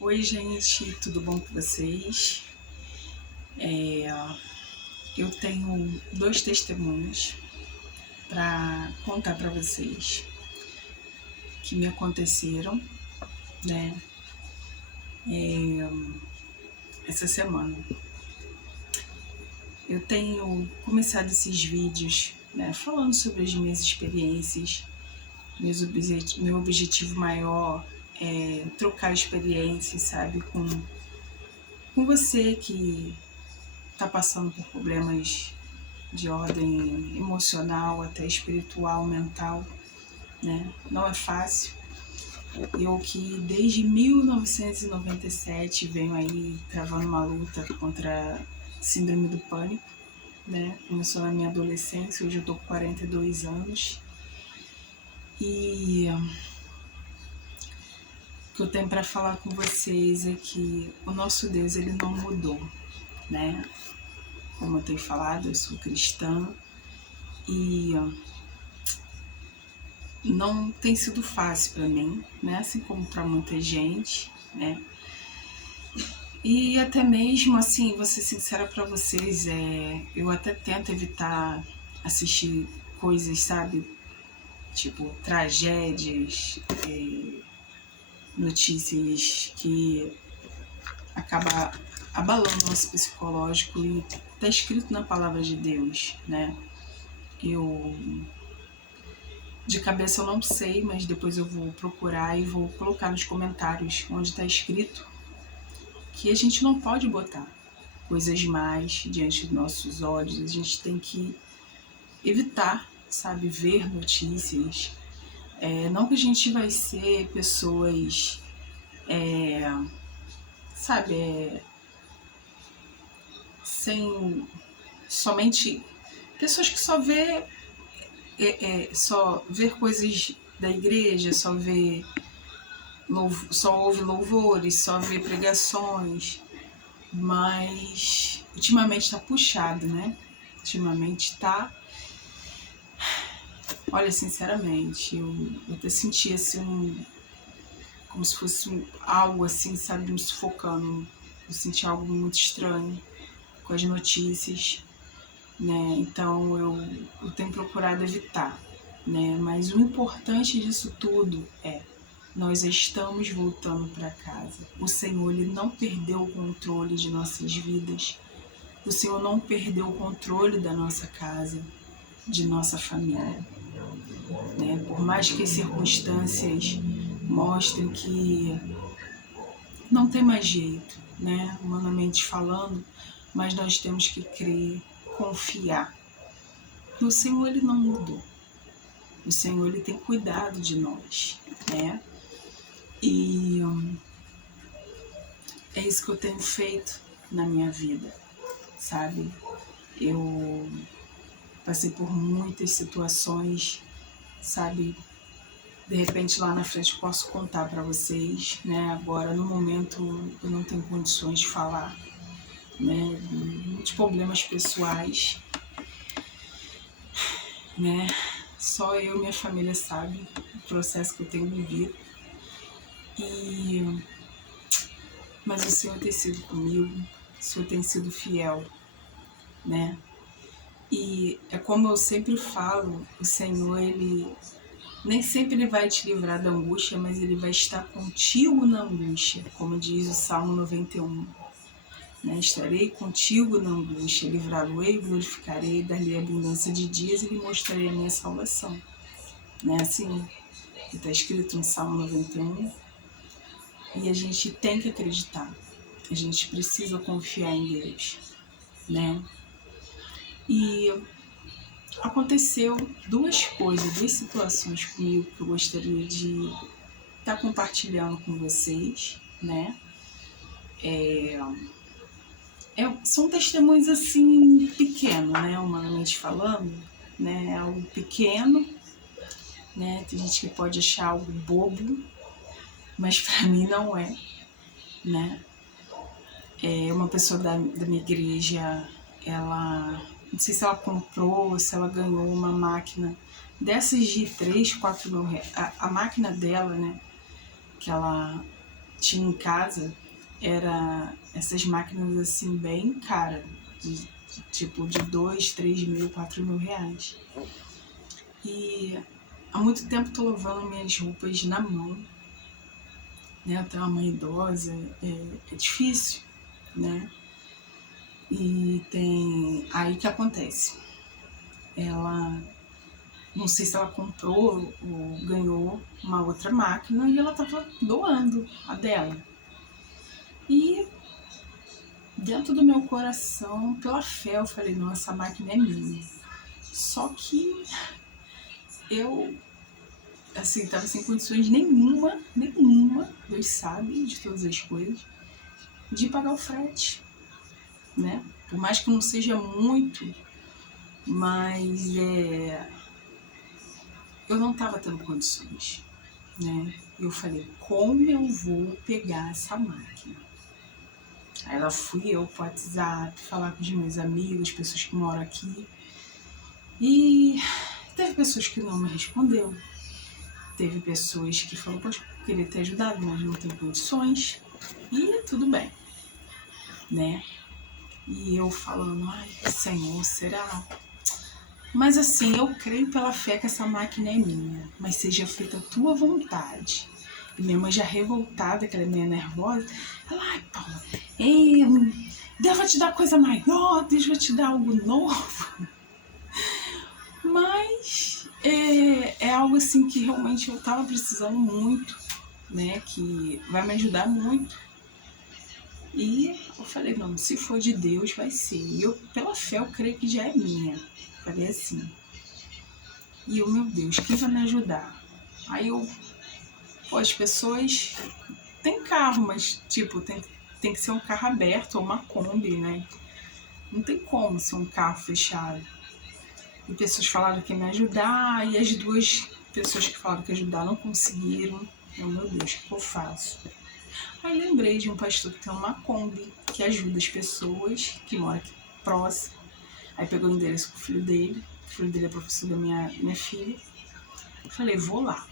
Oi, gente, tudo bom com vocês? Eu tenho 2 testemunhos para contar para vocês que me aconteceram, né, essa semana. Eu tenho começado esses vídeos, né, falando sobre as minhas experiências. Meu objetivo maior é trocar experiências, sabe, com você que está passando por problemas de ordem emocional, até espiritual, mental, né? Não é fácil. Eu que desde 1997 venho aí travando uma luta contra a síndrome do pânico, né? Começou na minha adolescência, hoje eu tô com 42 anos. E o que eu tenho para falar com vocês é que o nosso Deus, ele não mudou, né? Como eu tenho falado, eu sou cristã e não tem sido fácil para mim, né? Assim como para muita gente, né? E até mesmo assim, vou ser sincera para vocês, eu até tento evitar assistir coisas, sabe? Tipo, tragédias, notícias que acabam abalando o nosso psicológico e tá escrito na palavra de Deus, né? Eu de cabeça eu não sei, mas depois eu vou procurar e vou colocar nos comentários onde está escrito que a gente não pode botar coisas mais diante dos nossos olhos. A gente tem que evitar, sabe, ver notícias. Não que a gente vai ser pessoas, sabe, sem somente pessoas que só ver coisas da igreja, só ouve louvores, só vê pregações, mas ultimamente está puxado, né? Ultimamente está. Olha, sinceramente, eu até senti assim, como se fosse algo assim, sabe, me sufocando. Eu senti algo muito estranho com as notícias, né? Então eu tenho procurado evitar, né? Mas o importante disso tudo é nós estamos voltando para casa. O Senhor, ele não perdeu o controle de nossas vidas. O Senhor não perdeu o controle da nossa casa, de nossa família, né? Por mais que as circunstâncias mostrem que não tem mais jeito, né? Humanamente falando, mas nós temos que crer, confiar. E o Senhor, ele não mudou. O Senhor, ele tem cuidado de nós, né? E é isso que eu tenho feito na minha vida, sabe? Eu passei por muitas situações, sabe? De repente lá na frente posso contar para vocês, né? Agora no momento eu não tenho condições de falar, né? Muitos problemas pessoais, né? Só eu e minha família sabe o processo que eu tenho vivido. Mas o Senhor tem sido comigo, o Senhor tem sido fiel, né? E é como eu sempre falo, o Senhor, ele nem sempre ele vai te livrar da angústia, mas ele vai estar contigo na angústia, como diz o Salmo 91. Né? Estarei contigo na angústia, livrá-lo-ei, glorificarei, dar-lhe abundância de dias e lhe mostrarei a minha salvação. Né? Assim, que está escrito no Salmo 91. E a gente tem que acreditar, a gente precisa confiar em Deus, né? E aconteceu duas situações comigo que eu gostaria de estar compartilhando com vocês, né? São testemunhos assim pequenos, né? Humanamente falando, né? É algo pequeno, né? Tem gente que pode achar algo bobo, mas para mim não é, né? Uma pessoa da minha igreja, ela, não sei se ela comprou, se ela ganhou uma máquina dessas de 3, 4 mil reais. A máquina dela, né, que ela tinha em casa era essas máquinas assim bem caras, tipo de 2, 3 mil, 4 mil reais. E há muito tempo tô lavando minhas roupas na mão, né? Eu tenho uma mãe idosa, é difícil, né? E tem... Aí que acontece? Ela, não sei se ela comprou ou ganhou uma outra máquina e ela tava doando a dela. E dentro do meu coração, pela fé, eu falei, não, essa máquina é minha. Só que eu, assim, tava sem condições nenhuma, Deus sabe de todas as coisas, de pagar o frete, né? Por mais que não seja muito, mas eu não tava tendo condições, né? Eu falei, como eu vou pegar essa máquina? Aí lá fui eu pro WhatsApp, falar com os meus amigos, pessoas que moram aqui. E teve pessoas que não me respondeu. Teve pessoas que falaram, poxa, eu queria ter ajudado, mas não tenho condições. E tudo bem, né? E eu falando, ai, Senhor, será? Mas assim, eu creio pela fé que essa máquina é minha, mas seja feita a tua vontade. E minha mãe já revoltada, que ela é meio nervosa, ela, ai, Paula, Deus vai te dar coisa maior, Deus vai te dar algo novo. Mas é algo assim que realmente eu tava precisando muito, né, que vai me ajudar muito. E eu falei, não, se for de Deus, vai ser. E eu, pela fé, eu creio que já é minha. Falei assim. E eu, meu Deus, quem vai me ajudar? Aí eu, pô, as pessoas têm carro, mas tipo, tem que ser um carro aberto ou uma Kombi, né? Não tem como ser um carro fechado. E pessoas falaram que ia me ajudar, e as duas pessoas que falaram que ia ajudar não conseguiram. Eu, meu Deus, o que eu faço? Aí lembrei de um pastor que tem uma Kombi, que ajuda as pessoas, que mora aqui próximo. Aí pegou o endereço com o filho dele é professor da minha filha. Eu falei, vou lá,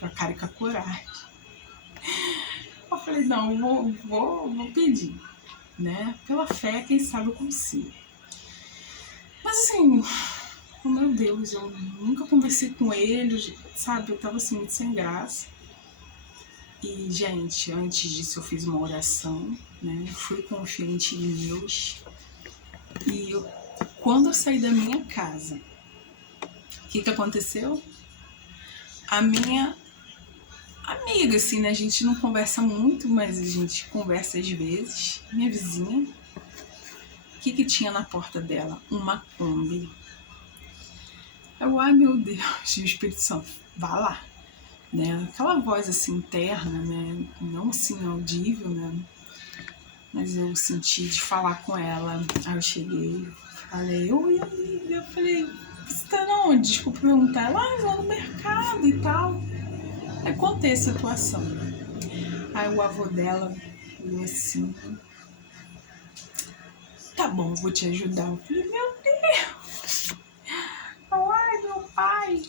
com a cara e com a coragem. Eu falei, não, vou pedir, né? Pela fé, quem sabe eu consigo. Mas assim, oh meu Deus, eu nunca conversei com ele, sabe? Eu tava assim, muito sem graça. E, gente, antes disso eu fiz uma oração, né? Fui confiante em Deus. E quando eu saí da minha casa, o que aconteceu? A minha amiga, assim, né? A gente não conversa muito, mas a gente conversa às vezes. Minha vizinha, o que tinha na porta dela? Uma Kombi. Eu, ai meu Deus, e o Espírito Santo, vá lá. Né? Aquela voz assim interna, né? Não assim audível, né? Mas eu senti de falar com ela. Aí eu cheguei, falei, oi amiga, eu falei, você tá onde? Desculpa perguntar. Ela, eu vou no mercado e tal. Aí contei a situação. Aí o avô dela falou assim, tá bom, vou te ajudar. Eu falei, meu Deus! Ai, meu pai!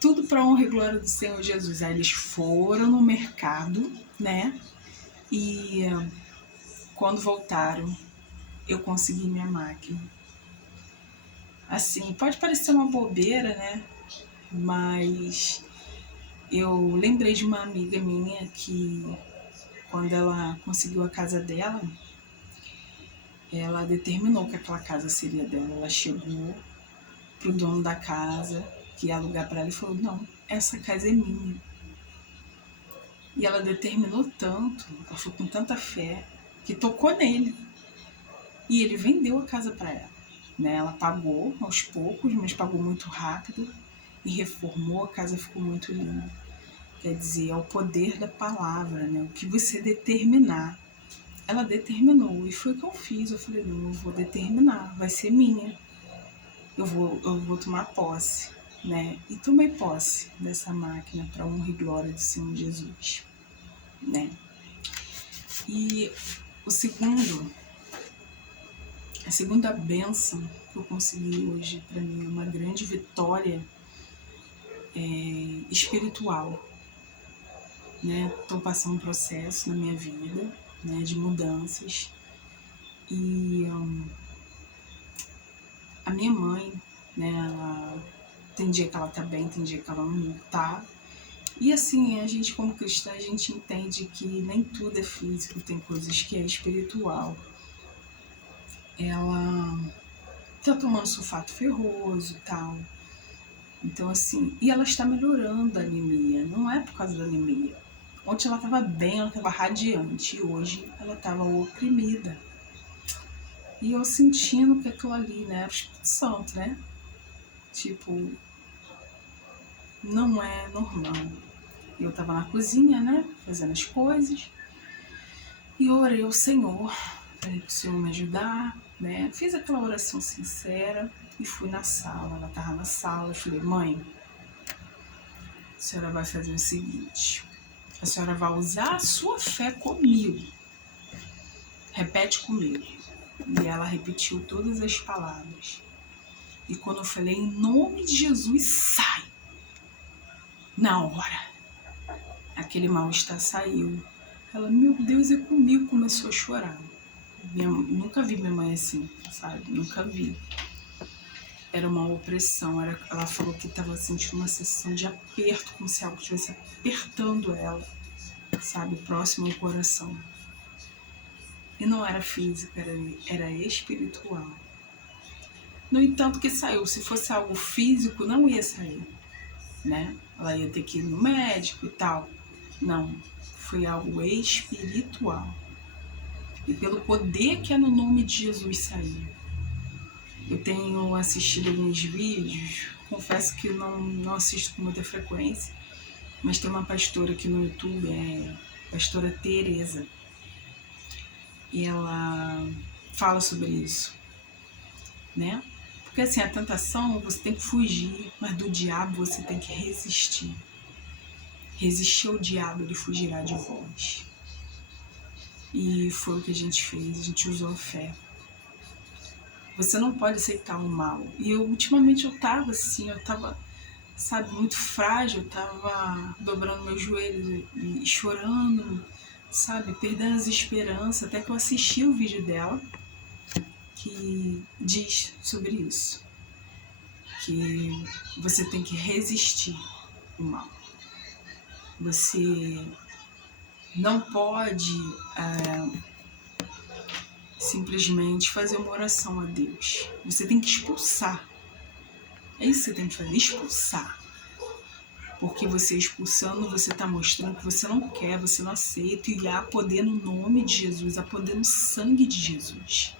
Tudo para honra e glória do Senhor Jesus. Aí eles foram no mercado, né? E quando voltaram, eu consegui minha máquina. Assim, pode parecer uma bobeira, né? Mas eu lembrei de uma amiga minha que, quando ela conseguiu a casa dela, ela determinou que aquela casa seria dela. Ela chegou pro dono da casa, que ia alugar para ela, e falou, não, essa casa é minha. E ela determinou tanto, ela foi com tanta fé, que tocou nele. E ele vendeu a casa para ela. Né? Ela pagou aos poucos, mas pagou muito rápido e reformou, a casa ficou muito linda. Quer dizer, é o poder da palavra, né? O que você determinar. Ela determinou e foi o que eu fiz. Eu falei, não, eu vou determinar, vai ser minha. Eu vou tomar posse, né? E tomei posse dessa máquina para honra e glória do Senhor Jesus, né? E a segunda bênção que eu consegui hoje, para mim, é uma grande vitória espiritual, né? Estou passando um processo na minha vida, né, de mudanças. E a minha mãe, né, ela tem dia que ela tá bem, tem dia que ela não tá. E assim, a gente como cristã, a gente entende que nem tudo é físico, tem coisas que é espiritual. Ela tá tomando sulfato ferroso e tal. Então assim, e ela está melhorando a anemia, não é por causa da anemia. Ontem ela estava bem, ela estava radiante, e hoje ela estava oprimida. E eu sentindo que aquilo ali, né, era o Espírito Santo, né? Tipo, não é normal. Eu estava na cozinha, né, fazendo as coisas, e eu orei ao Senhor, falei pro Senhor me ajudar, né? Fiz aquela oração sincera e fui na sala. Ela estava na sala, eu falei, mãe, a senhora vai fazer o seguinte, a senhora vai usar a sua fé comigo. Repete comigo. E ela repetiu todas as palavras. E quando eu falei, em nome de Jesus, sai! Na hora, aquele mal-estar saiu. Ela, meu Deus, é comigo, começou a chorar. Nunca vi minha mãe assim, sabe? Nunca vi. Era uma opressão. Ela falou que estava sentindo uma sensação de aperto, como se algo estivesse apertando ela, sabe? Próximo ao coração. E não era físico, era espiritual. No entanto, que saiu. Se fosse algo físico, não ia sair, né? Ela ia ter que ir no médico e tal. Não, foi algo espiritual. E pelo poder que é no nome de Jesus saiu. Eu tenho assistido alguns vídeos, confesso que não assisto com muita frequência, mas tem uma pastora aqui no YouTube, é pastora Teresa, e ela fala sobre isso, né? Porque assim, a tentação você tem que fugir, mas do diabo você tem que resistir. Resistir ao diabo, ele fugirá de vós. E foi o que a gente fez, a gente usou a fé. Você não pode aceitar o mal. E ultimamente eu tava assim, sabe, muito frágil, eu tava dobrando meus joelhos e chorando, sabe, perdendo as esperanças, até que eu assisti o vídeo dela, que diz sobre isso, que você tem que resistir o mal. Você não pode simplesmente fazer uma oração a Deus. Você tem que expulsar. É isso que você tem que fazer, expulsar. Porque você expulsando, você está mostrando que você não quer, você não aceita. E há poder no nome de Jesus, há poder no sangue de Jesus.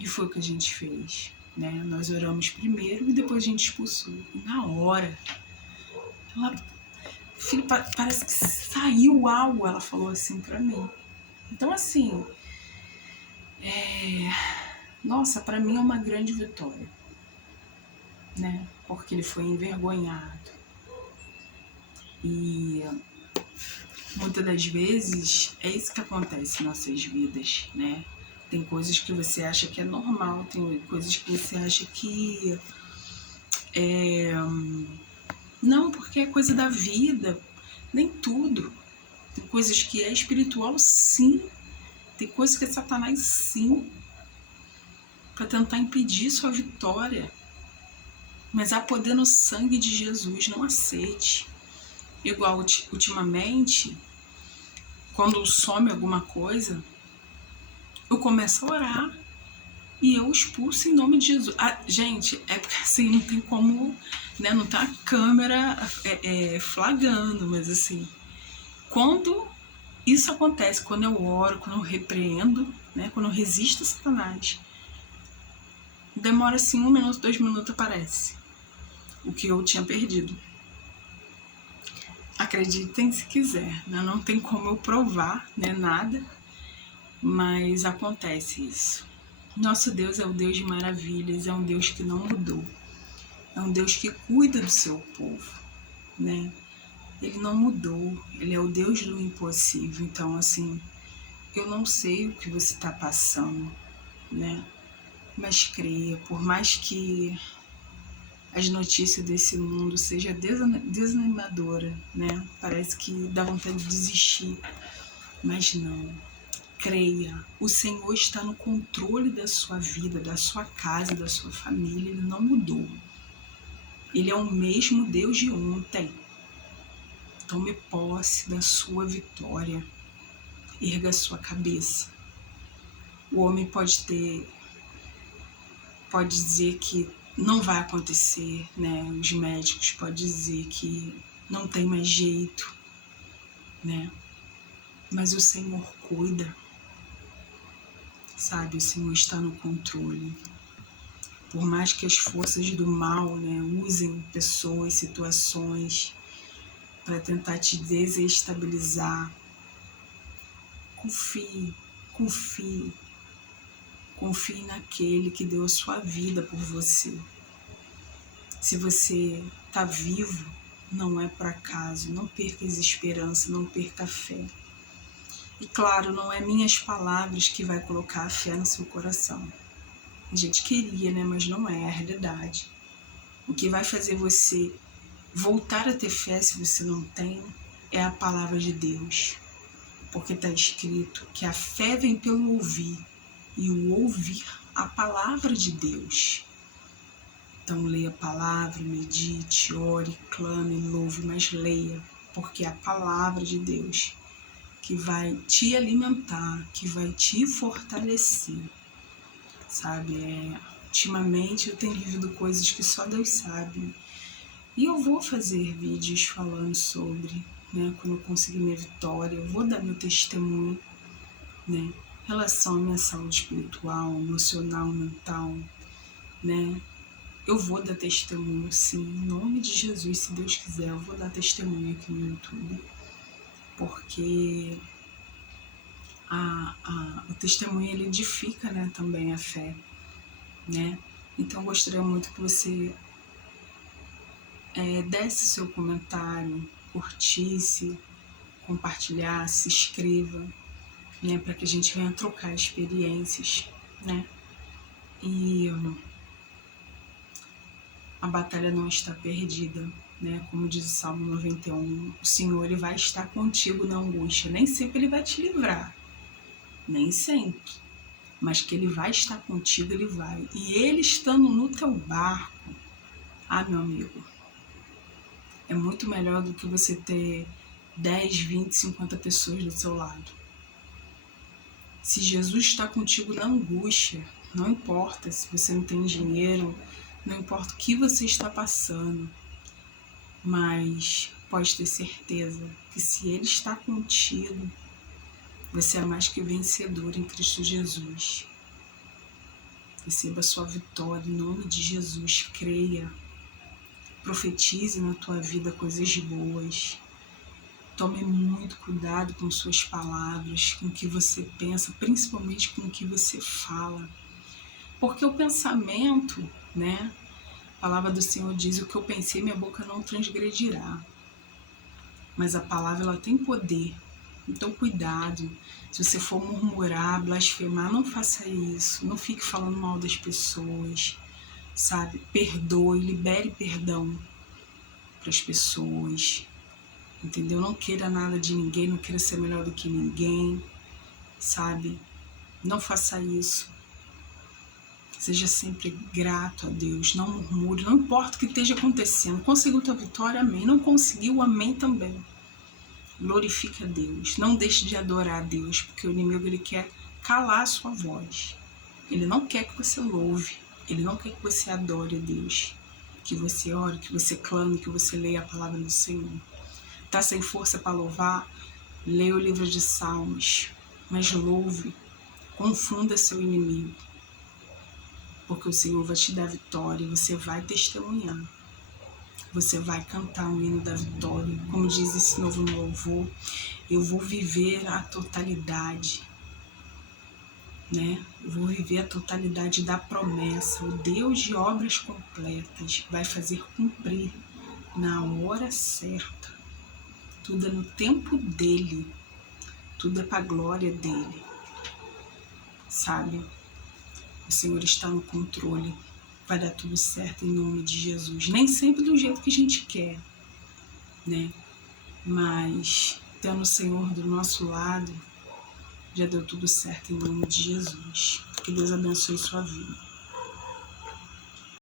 E foi o que a gente fez, né? Nós oramos primeiro e depois a gente expulsou. E na hora, ela, filho, parece que saiu algo, ela falou assim pra mim. Então assim, nossa, pra mim é uma grande vitória, né? Porque ele foi envergonhado. E muitas das vezes é isso que acontece em nossas vidas, né? Tem coisas que você acha que é normal, tem coisas que você acha que não, porque é coisa da vida, nem tudo. Tem coisas que é espiritual, sim. Tem coisas que é Satanás, sim, para tentar impedir sua vitória. Mas há poder no sangue de Jesus, não aceite. Igual ultimamente, quando some alguma coisa, eu começo a orar e eu expulso em nome de Jesus. Gente, é porque assim, não tem como, né? Não tá a câmera flagrando, mas assim, quando isso acontece, quando eu oro, quando eu repreendo, né? Quando eu resisto a Satanás, demora assim 1 minuto, 2 minutos, aparece o que eu tinha perdido. Acreditem se quiser, né? Não tem como eu provar, né, nada, mas acontece isso. Nosso Deus é o Deus de maravilhas, é um Deus que não mudou, é um Deus que cuida do seu povo, né? Ele não mudou, ele é o Deus do impossível. Então, assim, eu não sei o que você está passando, né? Mas creia, por mais que as notícias desse mundo seja desanimadora, né? Parece que dá vontade de desistir, mas não. Creia, o Senhor está no controle da sua vida, da sua casa, da sua família, Ele não mudou. Ele é o mesmo Deus de ontem. Tome posse da sua vitória, erga a sua cabeça. O homem pode dizer que não vai acontecer, né? Os médicos podem dizer que não tem mais jeito, né? Mas o Senhor cuida, sabe? O Senhor está no controle. Por mais que as forças do mal, né, usem pessoas, situações para tentar te desestabilizar, confie, confie. Confie naquele que deu a sua vida por você. Se você está vivo, não é por acaso. Não perca as esperanças, não perca a fé. E claro, não é minhas palavras que vai colocar a fé no seu coração. A gente queria, né? Mas não é a realidade. O que vai fazer você voltar a ter fé, se você não tem, é a palavra de Deus. Porque está escrito que a fé vem pelo ouvir, e o ouvir a palavra de Deus. Então leia a palavra, medite, ore, clame, louve, mas leia, porque é a palavra de Deus que vai te alimentar, que vai te fortalecer, sabe? Ultimamente eu tenho vivido coisas que só Deus sabe, e eu vou fazer vídeos falando sobre, né, quando eu conseguir minha vitória, eu vou dar meu testemunho, né, em relação à minha saúde espiritual, emocional, mental, né. Eu vou dar testemunho, sim, em nome de Jesus, se Deus quiser, eu vou dar testemunho aqui no YouTube, porque o testemunho, ele edifica, né, também a fé, né. Então, eu gostaria muito que você desse seu comentário, curtisse, compartilhasse, se inscreva, né, para que a gente venha trocar experiências, né. E a batalha não está perdida, né? Como diz o Salmo 91, o Senhor, ele vai estar contigo na angústia. Nem sempre ele vai te livrar, nem sempre, mas que ele vai estar contigo, ele vai. E ele estando no teu barco, meu amigo, é muito melhor do que você ter 10, 20, 50 pessoas do seu lado. Se Jesus está contigo na angústia, não importa se você não tem dinheiro, não importa o que você está passando, mas pode ter certeza que se Ele está contigo, você é mais que vencedor em Cristo Jesus. Receba a sua vitória em nome de Jesus, creia, profetize na tua vida coisas boas. Tome muito cuidado com suas palavras, com o que você pensa, principalmente com o que você fala. Porque o pensamento, né? A palavra do Senhor diz: o que eu pensei, minha boca não transgredirá. Mas a palavra, ela tem poder. Então, cuidado. Se você for murmurar, blasfemar, não faça isso. Não fique falando mal das pessoas, sabe? Perdoe, libere perdão para as pessoas. Entendeu? Não queira nada de ninguém, não queira ser melhor do que ninguém, sabe? Não faça isso. Seja sempre grato a Deus, não murmure, não importa o que esteja acontecendo. Conseguiu tua vitória, amém. Não conseguiu, amém também. Glorifica a Deus, não deixe de adorar a Deus, porque o inimigo, ele quer calar a sua voz. Ele não quer que você louve, ele não quer que você adore a Deus, que você ore, que você clame, que você leia a palavra do Senhor. Tá sem força para louvar? Leia o livro de Salmos, mas louve, confunda seu inimigo, porque o Senhor vai te dar vitória, você vai testemunhar, você vai cantar o hino da vitória, como diz esse novo louvor, eu vou viver a totalidade, né? Eu vou viver a totalidade da promessa, o Deus de obras completas vai fazer cumprir na hora certa. Tudo é no tempo dele, tudo é para a glória dele, sabe? O Senhor está no controle, vai dar tudo certo em nome de Jesus. Nem sempre do jeito que a gente quer, né? Mas tendo o Senhor do nosso lado, já deu tudo certo em nome de Jesus. Que Deus abençoe sua vida.